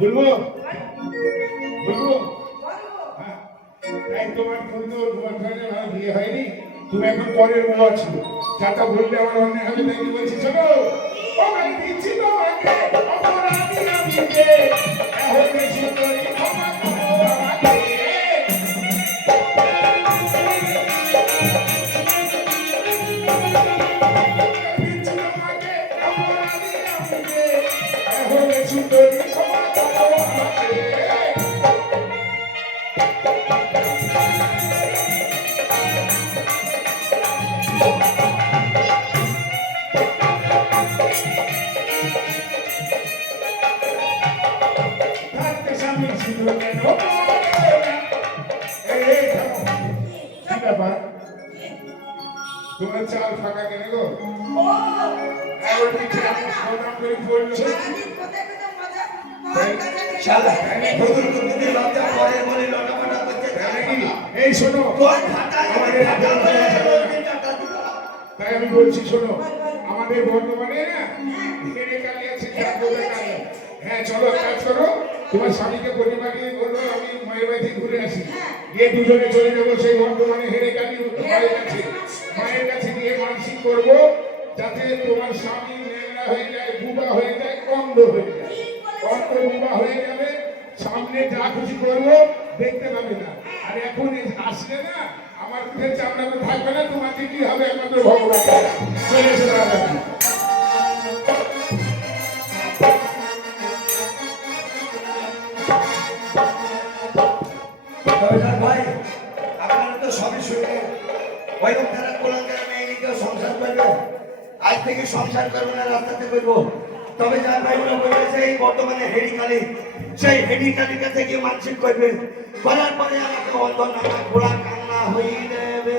বলবো বলবো তাই তোমার তোমার ভালো বিয়ে হয়নি, তুমি এখন পরের বউ আছো, যাটা বললে আমার অন্যায় হবে তাই বলছি। শোনো দিচ্ছি তোমাকে অপরাধী আমি যে এখন সুন্দরী ক্ষমা করো আমাকে। দিচ্ছি তোমাকে অপরাধী আমি যে এখন সুন্দরী ক্ষমা করো আমাকে। তোমার চাল ফাঁকা কেন গো? এই শোনো, তাই আমি বলছি শোনো, আমাদের বর্তমানে না হেরে কালি আছে, হ্যাঁ চলো কাজ করো, তোমার স্বামীকে পরিবারে বলবো আমি মায়ের বাড়ি ঘুরে আসি, গিয়ে দুজনে চলে যাবো সেই বর্তমানে হেরে কালি মায়ের কাছে গিয়ে মানসিক করবো যাতে তোমার স্বামী নেংড়া হয়ে যায়, বুবা হয়ে যায়, অন্ধ হয়ে যায়, অন্ধ বুবা হয়ে যাবে, সামনে যা খুশি করবো দেখতে পাবে না। আর এখন আসলে না আমার মুখে চামড়া তো থাকবে না, তোমাকে কি হবে একমাত্র ভগবান চলে এসে দাঁড়াবে। ভাই আপনারা তো সবই শুনলেন, ওই লোক তারা কোলাঙ্গার মেয়ে নিয়ে সংসার করবে, আজ থেকে সংসার করবো না রাস্তাতে করবো। তবে যার ভাইগুলো বলেছে এই বর্তমানে হেরিকালি, সেই হেরিকালির কাছে গিয়ে মানসিক করবে, করার পরে আমাকে অন্ধ নামা ঘোড়া কান্না হয়ে দেবে।